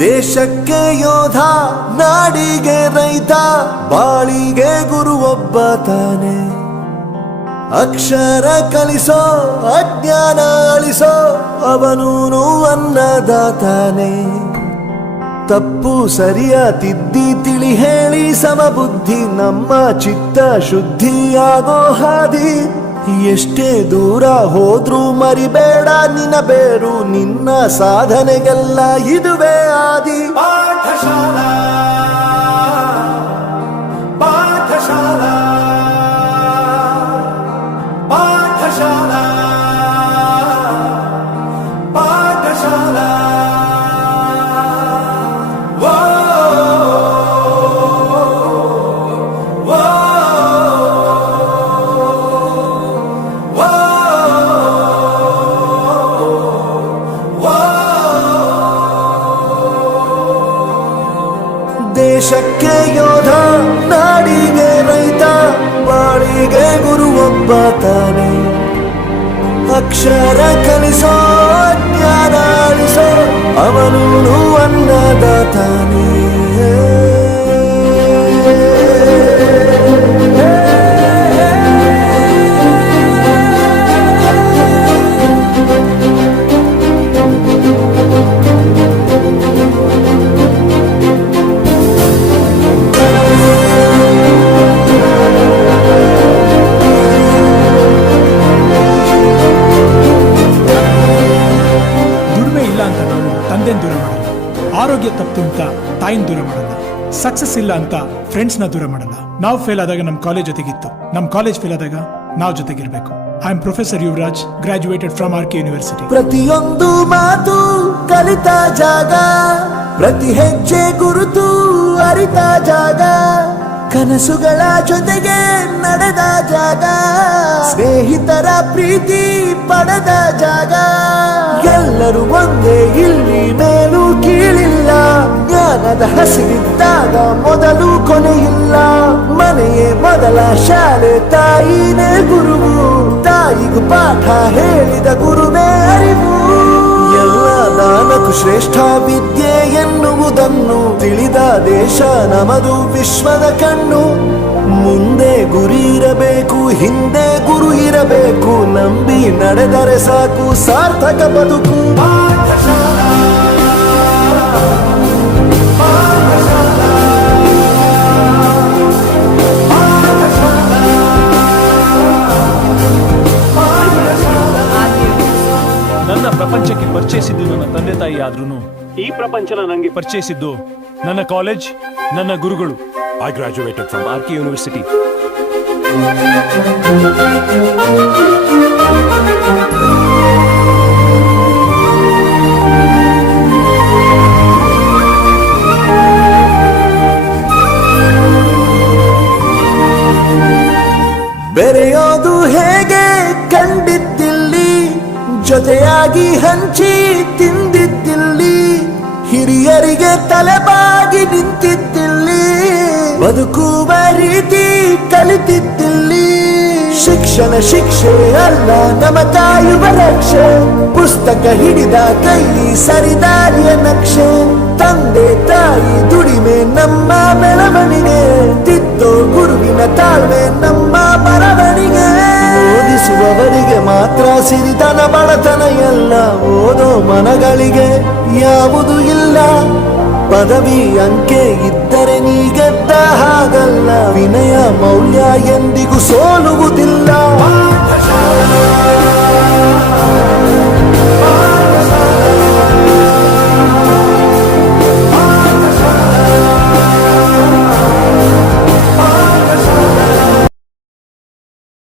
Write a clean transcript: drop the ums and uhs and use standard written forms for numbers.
ದೇಶಕ್ಕೆ ಯೋಧ, ನಾಡಿಗೆ ರೈತ, ಬಾಳಿಗೆ ಗುರು ಒಬ್ಬ ತಾನೆ. ಅಕ್ಷರ ಕಲಿಸೋ, ಅಜ್ಞಾನ ಅಳಿಸೋ, ಅವನೂನು ಅನ್ನದಾತಾನೆ. ತಪ್ಪು ಸರಿಯ ತಿದ್ದಿ ತಿಳಿ ಹೇಳಿ ಸಮಬುದ್ಧಿ, ನಮ್ಮ ಚಿತ್ತ ಶುದ್ಧಿಯಾಗೋ ಹಾದಿ. ಎಷ್ಟೇ ದೂರ ಹೋದ್ರೂ ಮರಿಬೇಡ ನಿನ್ನ ಬೇರು, ನಿನ್ನ ಸಾಧನೆಗೆಲ್ಲ ಇದುವೇ ಆದಿ. ಪಾಠಶಾಲಾ ಪಾಠಶಾಲಾ ಪಾಠಶಾಲಾ ಪಾಠಶಾಲಾ. ದೇಶಕ್ಕೆ ಯೋಧ, ನಾಡಿಗೆ ರೈತ, ಬಾಳಿಗೆ ಗುರು ಒಬ್ಬ ತಾನೆ. ಅಕ್ಷರ ಕಲಿಸೋ, ಜ್ಞಾನ ಅಳಿಸೋ, ಅವನೂನು ಅನ್ನದಾತಾನೆ. ದೂರ ಮಾಡಲ್ಲ, ಆರೋಗ್ಯ ತಪ್ಪು ಅಂತ ತಾಯಿನ ದೂರ ಮಾಡಲ್ಲ, ಸಕ್ಸಸ್ ಇಲ್ಲ ಅಂತ ಫ್ರೆಂಡ್ಸ್ ನ ದೂರ ಮಾಡಲ್ಲ. ನಾವು ಫೇಲ್ ಆದಾಗ ನಮ್ ಕಾಲೇಜ್ ಜೊತೆಗಿತ್ತು, ನಮ್ ಕಾಲೇಜ್ ಫೇಲ್ ಆದಾಗ ನಾವು ಜೊತೆಗಿರ್ಬೇಕು. I am professor Yuvraj, graduated from R K university. ಪ್ರತಿಯೊಂದು ಮಾತು ಕಲಿತ ಜಾಗ, ಪ್ರತಿ ಹೆಜ್ಜೆ ಗುರುತು ಅರಿತ ಜಾಗ, ಕನಸುಗಳ ಜೊತೆಗೆ ನಡೆದ ಜಾಗ, ಸ್ನೇಹಿತರ ಪ್ರೀತಿ ಪಡೆದ ಜಾಗ. ಎಲ್ಲರೂ ಒಂದೇ, ಇಲ್ಲಿ ಮೇಲೂ ಕೀಳಿಲ್ಲ, ಜ್ಞಾನದ ಹಸಿವಿದ್ದಾಗ ಮೊದಲು ಕೊನೆಯಿಲ್ಲ. ಮನೆಯೇ ಮೊದಲ ಶಾಲೆ, ತಾಯಿನೇ ಗುರುವು, ತಾಯಿಗೂ ಪಾಠ ಹೇಳಿದ ಗುರುವೇ ಅರಿವು. ಎಲ್ಲ ದಾನಕ್ಕೂ ಶ್ರೇಷ್ಠ ವಿದ್ಯೆ ಎನ್ನುವುದನ್ನು ತಿಳಿದ ದೇಶ ನಮದು, ವಿಶ್ವದ ಕಣ್ಣು. ಮುಂದೆ ಗುರಿ ಇರಬೇಕು, ಹಿಂದೆ ಗುರು ಇರಬೇಕು, ನಂಬಿ ನಡೆದರೆ ಸಾಕು ಸಾರ್ಥಕ ಬದುಕು. ಪಾಠಶಾಲಾ ಪಾಠಶಾಲಾ ನನ್ನ ಪ್ರಪಂಚಕ್ಕೆ ಪರಿಚಯಿಸಿದ್ದು ನನ್ನ ತಂದೆ ತಾಯಿ ಆದ್ರೂ ಈ ಪ್ರಪಂಚನ ನನಗೆ ಪರಿಚಯಿಸಿದ್ದು ನನ್ನ ಕಾಲೇಜ್, ನನ್ನ ಗುರುಗಳು. I graduated from R K university. ಬೆರೆಯೋದು ಹೇಗೆ ಕಂಡಿದ್ದಿಲ್ಲಿ, ಜೊತೆಯಾಗಿ ಹಂಚಿ ತಿಂದಿದ್ದಿಲ್ಲಿ, ಹಿರಿಯರಿಗೆ ತಲೆಬಾಗಿ ನಿಂತಿದ್ದಿಲ್ಲಿ, ಬದುಕುವ ರೀತಿ ಕಲಿತಿದ್ದಿಲ್ಲಿ. ಶಿಕ್ಷಣ ಶಿಕ್ಷೆ ಅಲ್ಲ, ನಮ ಕಾಯುವ ರಕ್ಷೆ, ಪುಸ್ತಕ ಹಿಡಿದ ಕೈ ಸರಿದಾರಿಯ ನಕ್ಷೆ. ತಂದೆ ತಾಯಿ ದುಡಿಮೆ ನಮ್ಮ ಬೆಳವಣಿಗೆ, ತಿದ್ದೋ ಗುರುವಿನ ತಾಳ್ಮೆ ನಮ್ಮ ಬರವಣಿಗೆ. ಓದಿಸುವವರಿಗೆ ಮಾತ್ರ ಸಿರಿತನ ಬಡತನ ಎಲ್ಲ, ಓದೋ ಮನಗಳಿಗೆ ಯಾವುದು ಇಲ್ಲ. ಪದವಿ ಅಂಕೆ ಇದ್ದರೆ ನೀ ಗೆದ್ದ ಹಾಗಲ್ಲ, ವಿನಯ ಮೌಲ್ಯ ಎಂದಿಗೂ ಸೋಲುವುದಿಲ್ಲ. ಪಾಠಶಾಲಾ